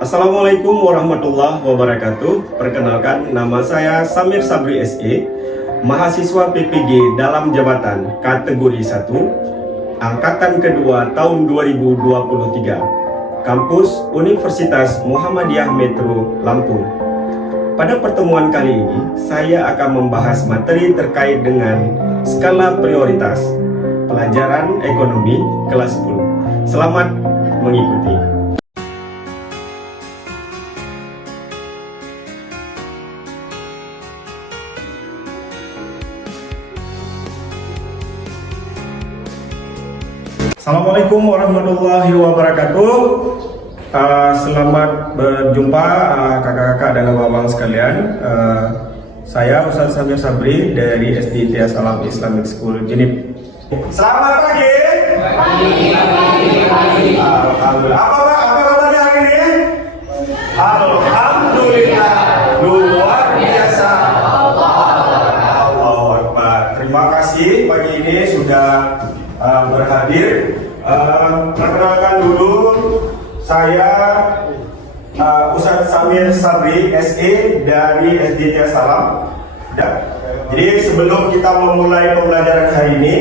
Assalamualaikum warahmatullahi wabarakatuh. Perkenalkan, nama saya Samir Sabri SE, mahasiswa PPG dalam jabatan kategori 1, angkatan kedua tahun 2023, kampus Universitas Muhammadiyah Metro Lampung. Pada pertemuan kali ini, saya akan membahas materi terkait dengan skala prioritas pelajaran ekonomi kelas 10. Selamat mengikuti. Assalamualaikum warahmatullahi wabarakatuh. Selamat berjumpa kakak-kakak dan abang-abang sekalian. Saya Ustaz Samir Sabri dari SD Tias Alam Islamic School Jenip. Selamat pagi. Alhamdulillah. Apa kabarnya hari ini? Alhamdulillah. Luar biasa. Allahu Akbar. Terima kasih pagi ini sudah berhadir. Perkenalkan dulu, saya Ustaz Samir Sabri SE dari SD Tias Alam. Jadi sebelum kita memulai pembelajaran hari ini,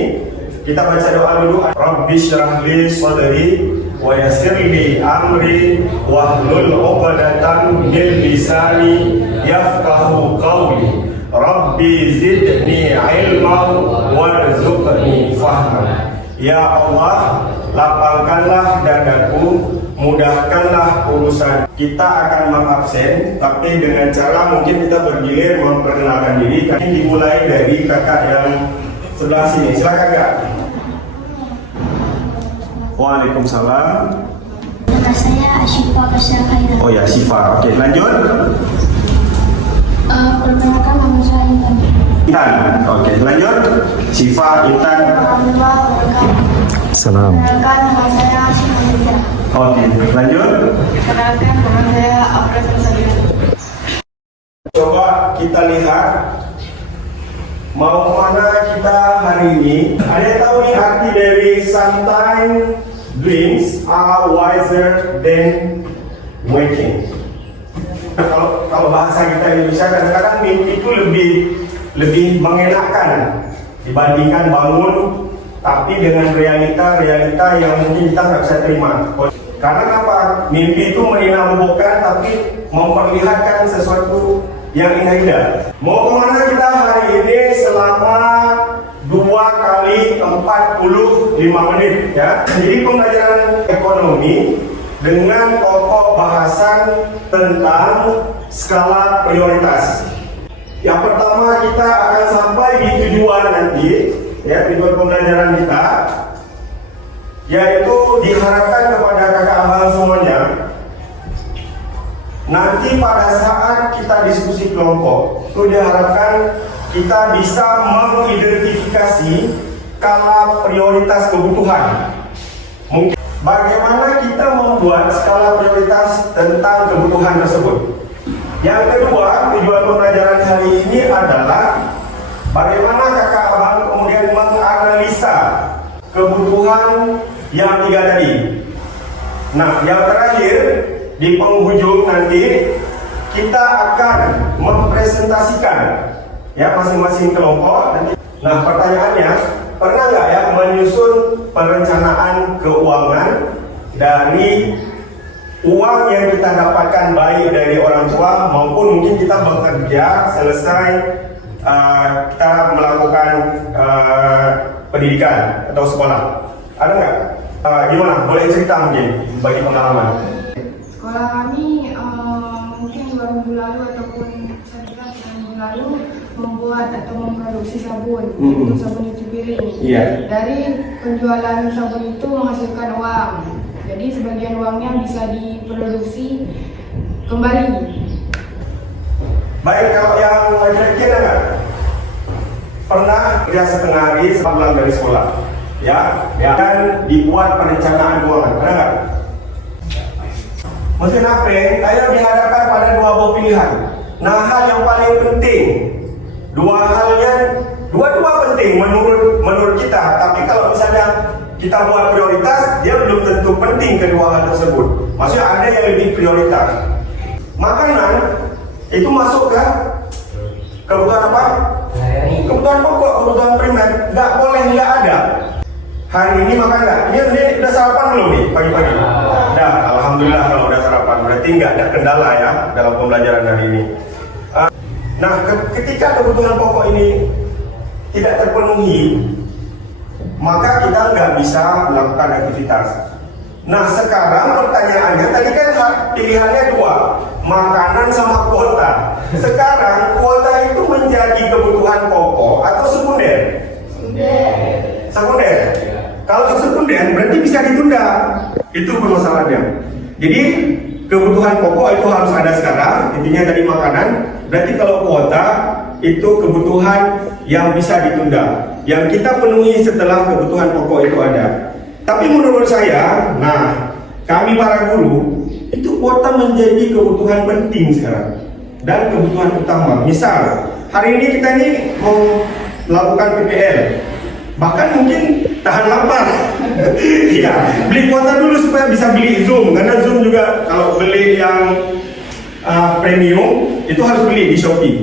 kita baca doa dulu. Rabbi syrah li sadri wa yassir li amri wahlul 'uqdatam min lisani yafqahu qawli. Rabbi zidni ilman warzuqni fahman. Ya Allah, lapangkanlah dadaku, mudahkanlah urusan. Kita akan mengabsen, tapi dengan cara mungkin kita bergilir memperkenalkan diri. Kami dimulai dari kakak yang sebelah sini. Silakan kak. Waalaikumsalam. Nama saya Asyifa Kasyar Khairah. Oh ya, Syifa. Oke, lanjut. Perkenalkan nama saya Intan. Intan. Oke, lanjut. Syifa, Intan. Salam. Perkenalkan nama saya Asyifa Kasyar. Oke, lanjut. Perkenalkan nama saya Afrad Musadir. Coba kita lihat mau mana kita hari ini. Ada yang tahu nih arti dari sometimes dreams are wiser than waking. Kalau bahasa kita Indonesia kadang-kadang mimpi itu lebih mengenakan dibandingkan bangun, tapi dengan realita yang mungkin kita nggak bisa terima. Karena apa? Mimpi itu menakjubkan tapi memperlihatkan sesuatu yang indah. Mau kemana kita hari ini selama 2 kali 45 menit ya. Jadi pembelajaran ekonomi dengan pokok bahasan tentang skala prioritas. Yang pertama kita akan sampai di tujuan nanti ya, tujuan pembelajaran kita, yaitu diharapkan kepada kakak abang semuanya nanti pada saat kita diskusi kelompok itu diharapkan kita bisa mengidentifikasi skala prioritas kebutuhan. Mungkin bagaimana kita membuat skala prioritas tentang kebutuhan tersebut. Yang kedua, tujuan pembelajaran hari ini adalah bagaimana kakak abang kemudian menganalisa kebutuhan yang 3 tadi. Nah, yang terakhir di penghujung nanti kita akan mempresentasikan ya masing-masing kelompok. Nah, pertanyaannya, pernah nggak ya menyusun perencanaan keuangan dari uang yang kita dapatkan baik dari orang tua maupun mungkin kita bekerja selesai kita melakukan pendidikan atau sekolah. Ada nggak? Gimana? Boleh cerita mungkin bagi pengalaman? Sekolah kami mungkin 2 minggu lalu ataupun 1 minggu lalu membuat atau memproduksi sabun untuk sabun cuci piring. Dari penjualan sabun itu menghasilkan uang. Jadi sebagian uangnya bisa diproduksi kembali. Baik, kalau yang laki-laki ada nggak? Pernah kerja setengah hari sepulang dari sekolah, ya, dan dibuat perencanaan keuangan, pernah nggak? Mesin HP, saya dihadapkan pada 2 buah pilihan. Nah, hal yang paling penting, dua-dua penting menurut kita. Tapi kalau misalnya kita buat prioritas, dia belum tentu penting kedua hal tersebut. Maksudnya ada yang lebih prioritas. Makanan itu masuk ke kebutuhan apa? Kebutuhan pokok, kebutuhan primer. Nggak boleh nggak ada. Hari ini makan nggak? Ini udah sarapan belum nih pagi-pagi? Dah, alhamdulillah kalau udah sarapan. Berarti nggak ada kendala ya dalam pembelajaran hari ini. Nah, ketika kebutuhan pokok ini tidak terpenuhi, maka kita nggak bisa melakukan aktivitas. Nah, sekarang pertanyaannya, tadi kan pilihannya dua, makanan sama kuota. Sekarang kuota itu menjadi kebutuhan pokok atau sekunder? Sekunder. Kalau sekunder berarti bisa ditunda. Itu permasalahannya. Jadi kebutuhan pokok itu harus ada sekarang, intinya tadi makanan. Berarti kalau kuota itu kebutuhan yang bisa ditunda, yang kita penuhi setelah kebutuhan pokok itu ada. Tapi menurut saya, nah, kami para guru, itu kuota menjadi kebutuhan penting sekarang dan kebutuhan utama. Misal, hari ini kita ini mau melakukan PPL, bahkan mungkin tahan lapar. Ya, beli kuota dulu supaya bisa beli Zoom, karena Zoom juga kalau beli yang premium itu harus beli di Shopee.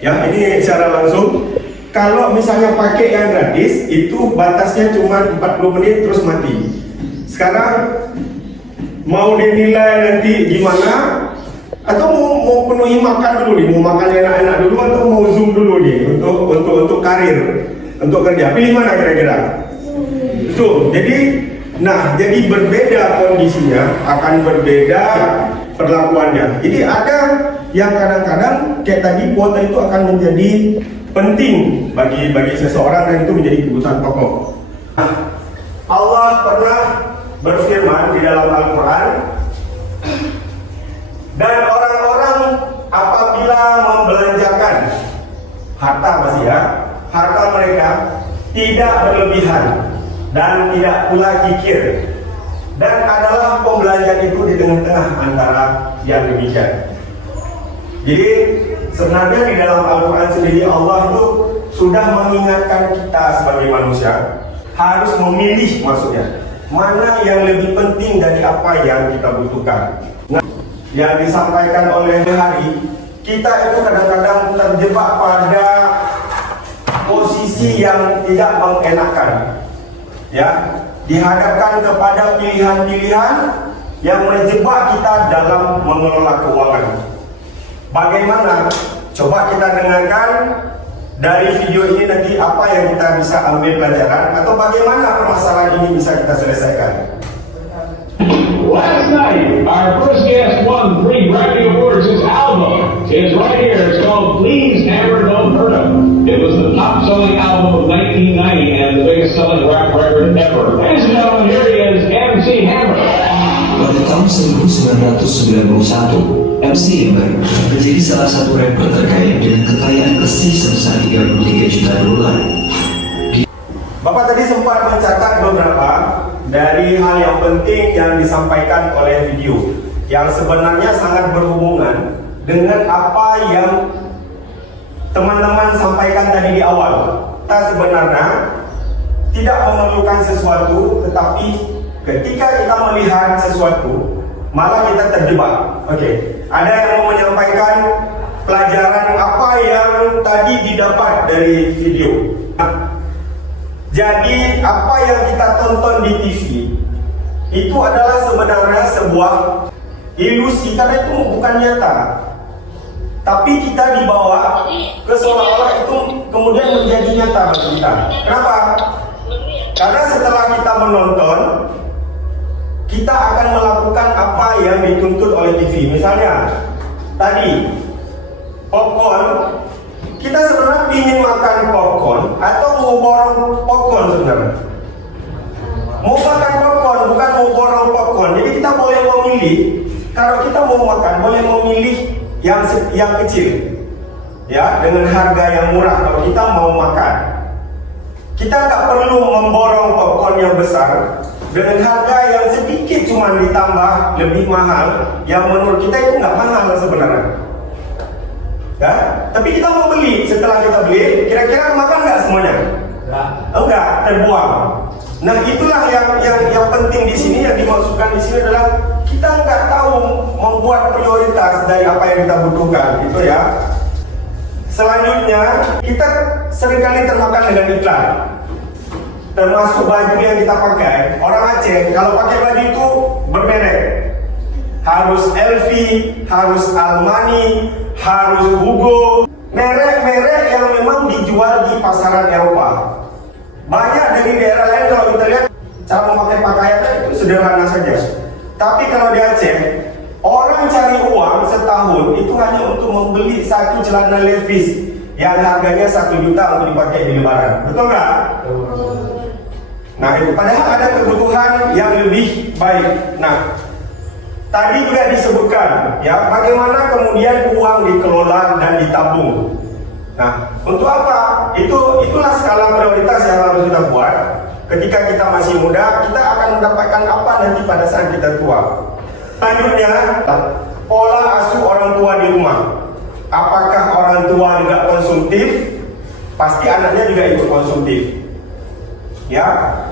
Ya, ini secara langsung. Kalau misalnya pakai yang gratis, itu batasnya cuma 40 menit terus mati. Sekarang mau dinilai nanti gimana? Atau mau penuhi makan dulu nih, mau makan enak-enak dulu atau mau Zoom dulu nih untuk karir, untuk kerja. Pilih mana kira-kira? Zoom. Jadi berbeda kondisinya, akan berbeda perlakuannya. Jadi ada yang kadang-kadang kayak tadi kuota itu akan menjadi penting bagi seseorang dan itu menjadi kebutuhan pokok. Allah pernah berfirman di dalam Al-Quran, dan orang-orang apabila membelanjakan harta mereka tidak berlebihan dan tidak pula kikir, dan adalah pembelanjaan itu di tengah-tengah antara yang demikian. Jadi sebenarnya di dalam Al-Quran sendiri Allah itu sudah mengingatkan kita sebagai manusia harus memilih, maksudnya mana yang lebih penting dari apa yang kita butuhkan. Nah, yang disampaikan oleh hari, kita itu kadang-kadang terjebak pada posisi yang tidak mengenakan, ya, dihadapkan kepada pilihan-pilihan yang menjebak kita dalam mengelola keuangan. Bagaimana? Coba kita dengarkan dari video ini nanti apa yang kita bisa ambil pelajaran atau bagaimana permasalahan ini bisa kita selesaikan. Last night, our first guest won 3 Grammy Awards. His album is right here. It's called Please Never Don't Hurt Him. It was the top-selling album of 1990 and the biggest-selling rap record ever. Ladies and gentlemen, here he is, MC Hammer. Pada tahun 1991, MC Hammer menjadi salah satu rapper terkaya dengan kekayaan bersih sebesar 33 juta dolar. Bapak tadi sempat mencatat beberapa dari hal yang penting yang disampaikan oleh video, yang sebenarnya sangat berhubungan dengan apa yang teman-teman sampaikan tadi di awal. Kita sebenarnya tidak memerlukan sesuatu, tetapi ketika kita melihat sesuatu, malah kita terjebak. Oke, ada yang mau menyampaikan pelajaran apa yang tadi didapat dari video. Jadi apa yang kita tonton di TV itu adalah sebenarnya sebuah ilusi, karena itu bukan nyata. Tapi kita dibawa ke seolah-olah itu kemudian menjadi nyata bagi kita. Kenapa? Karena setelah kita menonton, kita akan melakukan apa yang dituntut oleh TV. Misalnya tadi popcorn, kita sebenarnya ingin makan popcorn atau mau borong popcorn sebenarnya. Mau makan popcorn, bukan mau borong popcorn. Jadi kita boleh memilih. Kalau kita mau makan, boleh memilih yang kecil, ya, dengan harga yang murah. Kalau kita mau makan, kita nggak perlu memborong popcorn yang besar dengan harga yang sedikit cuma ditambah lebih mahal, yang menurut kita itu nggak mahal sebenarnya. Ya, tapi kita mau beli. Setelah kita beli, kira-kira makan nggak semuanya? Enggak, terbuang. Nah itulah yang penting di sini, yang dimaksudkan di sini adalah kita nggak tahu membuat prioritas dari apa yang kita butuhkan, itu ya. Selanjutnya kita seringkali termakan dengan iklan, termasuk baju yang kita pakai. Orang Aceh kalau pakai baju itu bermerek, harus LV, harus Armani, harus Hugo, merek-merek yang memang dijual di pasaran Eropa. Banyak dari daerah lain kalau kita lihat cara memakai pakaian itu sederhana saja. Tapi kalau di Aceh, orang cari uang setahun itu hanya untuk membeli satu celana levis yang harganya 1 juta untuk dipakai di Lebaran. Betul nggak? Nah itu padahal ada kebutuhan yang lebih baik. Nah tadi juga disebutkan ya bagaimana kemudian uang dikelola dan ditabung. Nah, untuk apa? Itulah skala prioritas yang harus kita buat. Ketika kita masih muda, kita akan mendapatkan apa nanti pada saat kita tua. Selanjutnya, pola asuh orang tua di rumah. Apakah orang tua juga konsumtif? Pasti anaknya juga ikut konsumtif. Ya.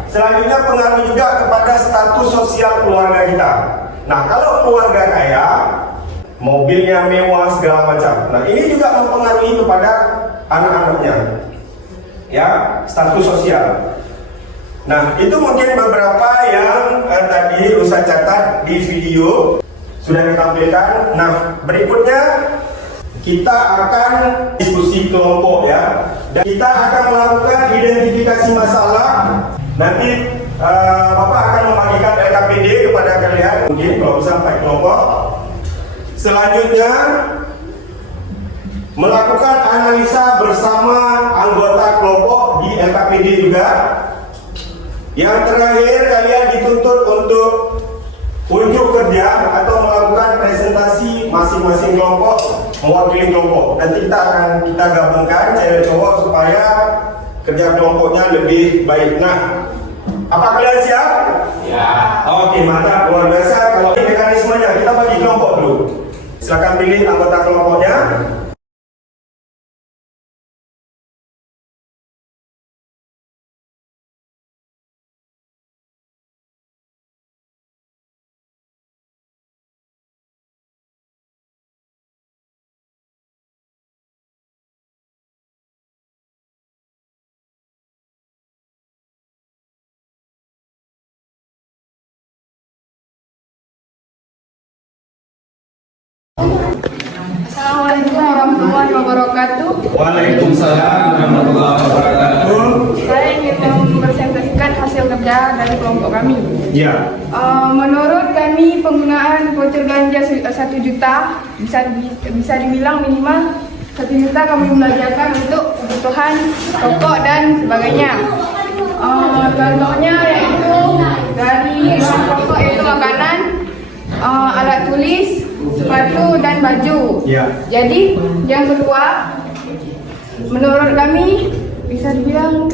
Selanjutnya pengaruh juga kepada status sosial keluarga kita. Nah, kalau keluarga kaya, mobilnya mewah segala macam. Nah, ini juga mempengaruhi kepada anak-anaknya. Ya, status sosial. Nah, itu mungkin beberapa yang tadi Ustaz catat di video sudah ditampilkan. Nah, berikutnya kita akan diskusi kelompok ya. Dan kita akan melakukan identifikasi masalah. Nanti Bapak akan membagikan LKPD kepada kalian, mungkin kalau sampai kelompok. Selanjutnya melakukan analisa bersama anggota kelompok di LKPD juga. Yang terakhir kalian dituntut untuk unjuk kerja atau melakukan presentasi masing-masing kelompok mewakili kelompok. Nanti kita gabungkan cewek cowok supaya kerja kelompoknya lebih baik. Nah, apa kalian siap? Ya. Oke, mantap, luar biasa. Kalau ini mekanismenya kita bagi kelompok dulu. Silakan pilih anggota kelompoknya. Assalamualaikum warahmatullahi wabarakatuh. Waalaikumsalam warahmatullahi wabarakatuh. Saya ingin mempresentasikan hasil kerja dari kelompok kami. Ya. Menurut kami penggunaan voucher belanja 1 juta bisa dibilang minimal 1 juta kami belanjakan untuk kebutuhan pokok dan sebagainya. Contohnya yaitu dari bahan pokok yaitu makanan, alat tulis, sepatu dan baju. Ya. Jadi yang kedua, menurut kami bisa dibilang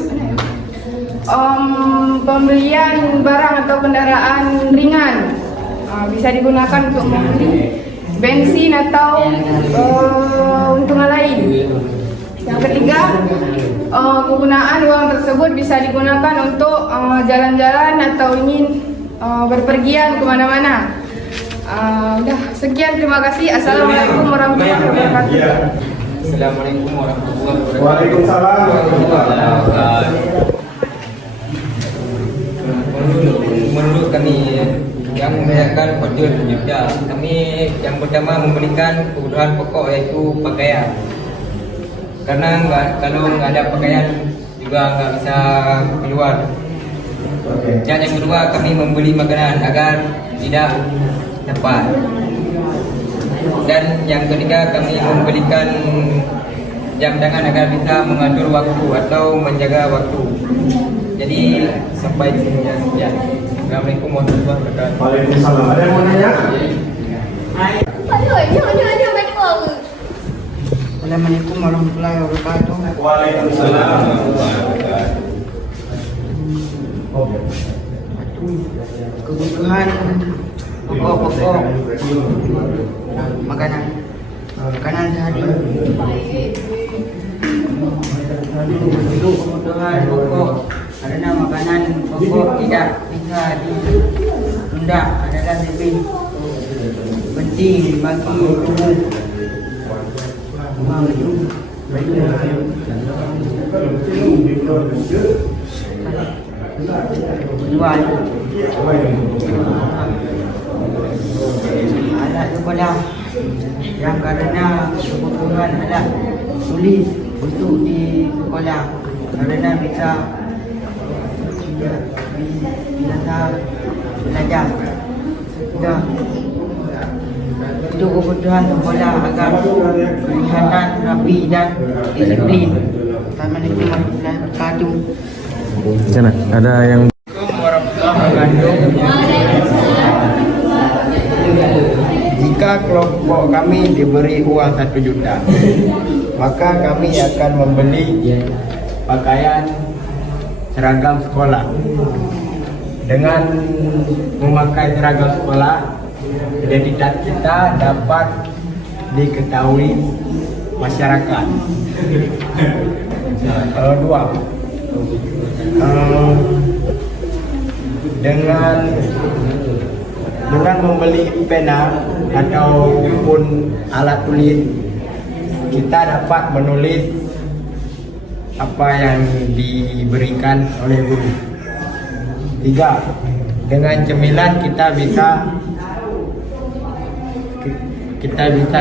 pembelian barang atau kendaraan ringan bisa digunakan untuk membeli bensin atau keuntungan lain. Yang ketiga, penggunaan uang tersebut bisa digunakan untuk jalan-jalan atau ingin berpergian kemana-mana. Udah sekian, terima kasih. Assalamualaikum warahmatullahi wabarakatuh. Ya. Assalamualaikum warahmatullahi wabarakatuh. Waalaikumsalam warahmatullahi wabarakatuh. Menurut kami yang membayarkan voucher juga, kami yang pertama memberikan kebutuhan pokok yaitu pakaian. Karena kalau nggak ada pakaian juga nggak bisa keluar. Dan yang kedua kami membeli makanan agar tidak cepat. Dan yang ketiga kami memberikan jam tangan agar bisa mengatur waktu atau menjaga waktu. Jadi sampai di sini ya. Sekian. Assalamualaikum warahmatullahi wabarakatuh. Waalaikumsalam. Ada yang mau nanya? Assalamualaikum warahmatullahi wabarakatuh. Waalaikumsalam warahmatullahi wabarakatuh. Kebutuhan pokok-pokok makanan sehari. Untuk kebutuhan pokok karena makanan pokok tidak bisa ditunda, adalah lebih penting bagi tubuh. Dua alat sekolah yang karena kebutuhan alat tulis untuk di sekolah karena bisa belajar dan untuk kebutuhan sekolah agar kelihatan rapi dan disiplin. Assalamualaikum warahmatullahi wabarakatuh. Sana ada yang Jika kelompok kami diberi uang 1 juta, maka kami akan membeli pakaian seragam sekolah. Dengan memakai seragam sekolah, identitas kita dapat diketahui masyarakat. Dua, dengan membeli pena ataupun alat tulis, kita dapat menulis apa yang diberikan oleh guru. 3, dengan cemilan kita bisa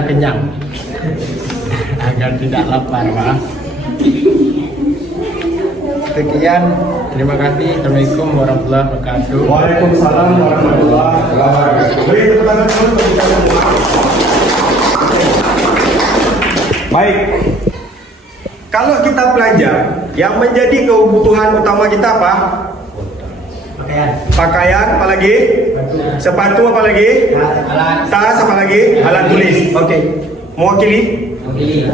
kenyang agar tidak lapar, maaf. Sekian, terima kasih. Assalamualaikum warahmatullahi wabarakatuh. Waalaikumsalam warahmatullahi wabarakatuh. Beri tepuk tangan dulu untuk kita semua. Baik. Kalau kita belajar, yang menjadi kebutuhan utama kita apa? Pakaian, apa lagi? Sepatu, apa lagi? Tas, apa lagi? Alat tulis. Oke. Mewakili?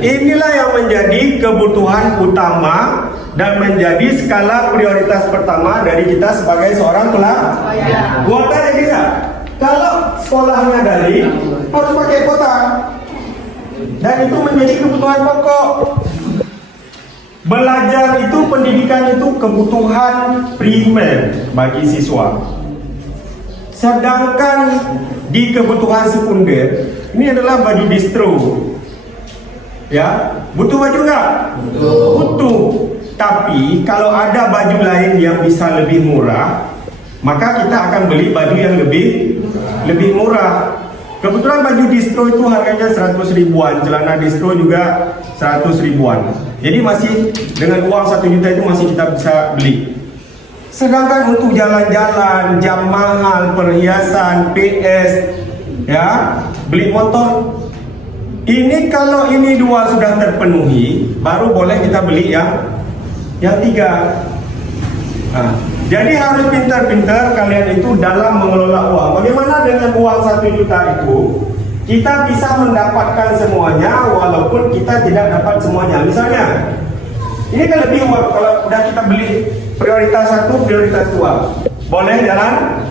Inilah yang menjadi kebutuhan utama dan menjadi skala prioritas pertama dari kita sebagai seorang pelajar. Kuota ya kita. Kalau sekolahnya dari harus pakai kuota. Dan itu menjadi kebutuhan pokok. Belajar itu, pendidikan itu kebutuhan primer bagi siswa. Sedangkan di kebutuhan sekunder, ini adalah baju distro. Ya, butuh baju nggak? Butuh. Tapi kalau ada baju lain yang bisa lebih murah, maka kita akan beli baju yang lebih murah. Kebetulan baju distro itu harganya 100 ribuan, celana distro juga 100 ribuan. Jadi masih dengan uang 1 juta itu masih kita bisa beli. Sedangkan untuk jalan-jalan, jam mahal, perhiasan, PS, ya, beli motor, ini kalau ini 2 sudah terpenuhi, baru boleh kita beli yang 3. Nah, jadi harus pintar-pintar kalian itu dalam mengelola uang. Bagaimana dengan uang 1 juta itu? Kita bisa mendapatkan semuanya walaupun kita tidak dapat semuanya. Misalnya, ini kan lebih uang kalau udah kita beli prioritas 1, prioritas 2. Boleh jalan?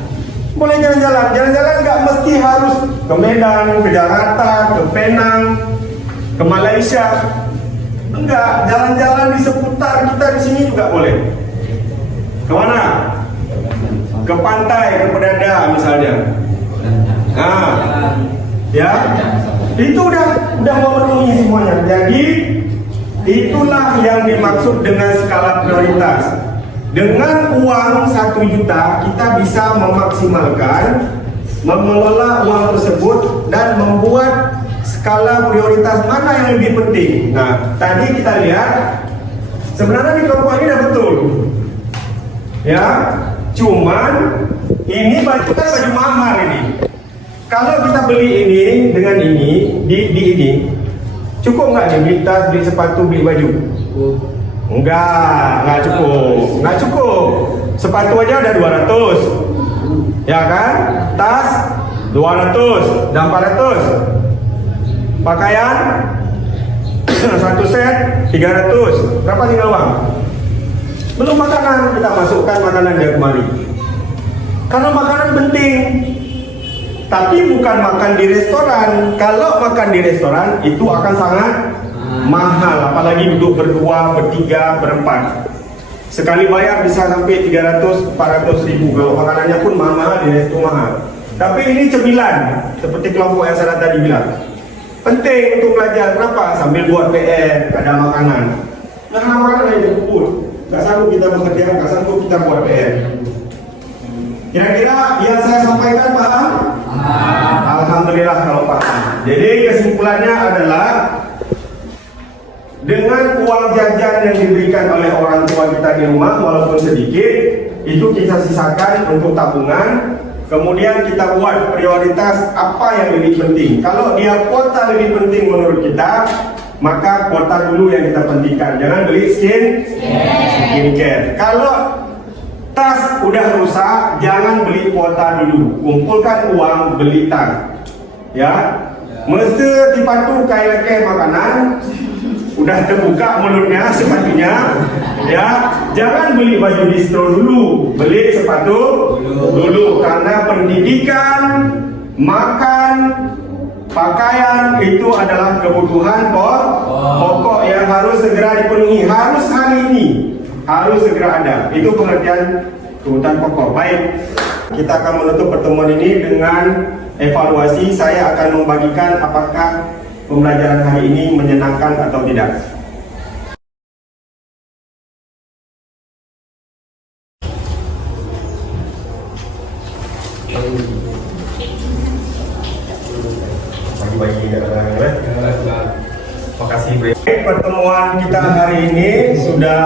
Boleh jalan-jalan. Jalan-jalan nggak mesti harus ke Medan, ke Jakarta, ke Penang, ke Malaysia. Enggak, jalan-jalan di seputar kita di sini juga boleh. Kemana? Ke pantai, ke Pedada misalnya. Nah, ya, itu udah memenuhi semuanya. Jadi itulah yang dimaksud dengan skala prioritas. Dengan uang 1 juta kita bisa memaksimalkan, mengelola uang tersebut dan membuat skala prioritas mana yang lebih penting. Nah, tadi kita lihat sebenarnya di kelompok ini udah betul. Ya, cuman ini baju kan baju mahal ini. Kalau kita beli ini dengan ini di ini, cukup nggak nih beli tas, beli sepatu, beli baju? Enggak cukup. Sepatu aja udah 200, ya kan? Tas 200 dan 400. Pakaian 1 set 300. Berapa tinggal uang? Belum makanan, kita masukkan makanan dari kemari. Karena makanan penting. Tapi bukan makan di restoran. Kalau makan di restoran itu akan sangat mahal, apalagi duduk berdua, bertiga, berempat. Sekali bayar bisa sampai 300-400 ribu. Kalau makanannya pun mahal-mahal, di resto mahal. Tapi ini cemilan, seperti kelompok yang saya tadi bilang. Penting untuk belajar. Kenapa? Sambil buat PR, ada makanan. Nah, makanan yang dikubur. Gak sanggup kita bekerja, gak sanggup kita buat PR. Kira-kira yang saya sampaikan paham? Alhamdulillah kalau paham. Jadi kesimpulannya adalah dengan uang jajan yang diberikan oleh orang tua kita di rumah walaupun sedikit, itu kita sisakan untuk tabungan. Kemudian kita buat prioritas apa yang lebih penting. Kalau dia kuota lebih penting menurut kita, maka kuota dulu yang kita pentingkan. Jangan beli skincare. Kalau tas udah rusak, jangan beli kuota dulu. Kumpulkan uang, beli tas. Ya, mesti dipatu kayak makanan. Udah terbuka mulutnya sepatunya, ya jangan beli baju distro dulu, beli sepatu dulu karena pendidikan, makan, pakaian itu adalah kebutuhan pokok yang harus segera dipenuhi, harus hari ini, harus segera ada. Itu pengertian kebutuhan pokok. Baik, kita akan menutup pertemuan ini dengan evaluasi. Saya akan membagikan apakah pembelajaran hari ini menyenangkan atau tidak. Pertemuan kita hari ini sudah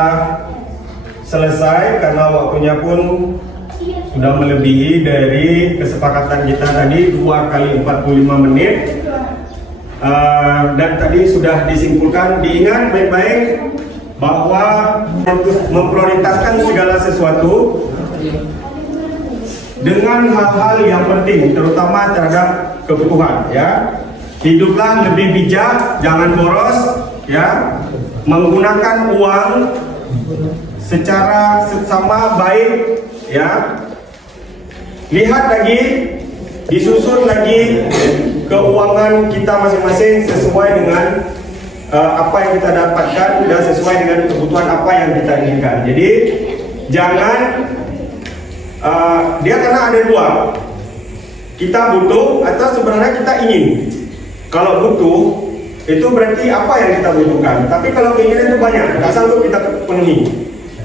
selesai karena waktunya pun sudah melebihi dari kesepakatan kita tadi 2 kali 45 menit. Dan tadi sudah disimpulkan, diingat baik-baik bahwa memprioritaskan segala sesuatu dengan hal-hal yang penting, terutama terhadap kebutuhan. Ya, hiduplah lebih bijak, jangan boros. Ya, menggunakan uang secara seksama baik. Ya, lihat lagi, disusun lagi keuangan kita masing-masing sesuai dengan apa yang kita dapatkan dan sesuai dengan kebutuhan apa yang kita inginkan. Jadi jangan dia karena ada 2, kita butuh atau sebenarnya kita ingin. Kalau butuh itu berarti apa yang kita butuhkan. Tapi kalau keinginan itu banyak, nggak sanggup kita penuhi.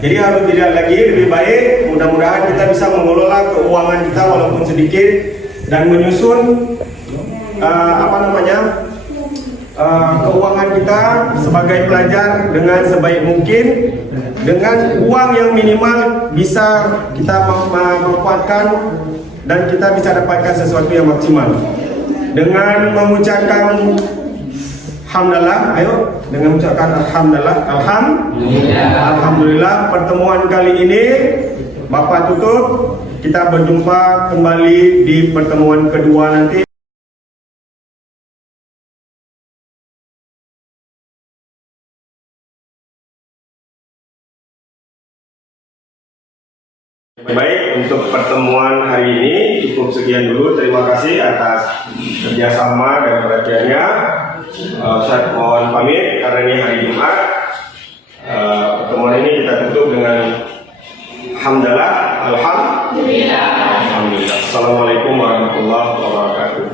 Jadi harus dilihat lagi, lebih baik. Mudah-mudahan kita bisa mengelola keuangan kita walaupun sedikit dan menyusun keuangan kita sebagai pelajar dengan sebaik mungkin, dengan uang yang minimal bisa kita manfaatkan dan kita bisa dapatkan sesuatu yang maksimal. Dengan mengucapkan alhamdulillah, ayo dengan mengucapkan alhamdulillah pertemuan kali ini Bapak tutup. Kita berjumpa kembali di pertemuan kedua nanti. Baik, untuk pertemuan hari ini cukup sekian dulu. Terima kasih atas kerjasama dan perhatiannya. Saya mohon pamit karena ini hari Jumat. Pertemuan ini kita tutup dengan alhamdulillah. Alhamdulillah. Assalamualaikum warahmatullahi wabarakatuh.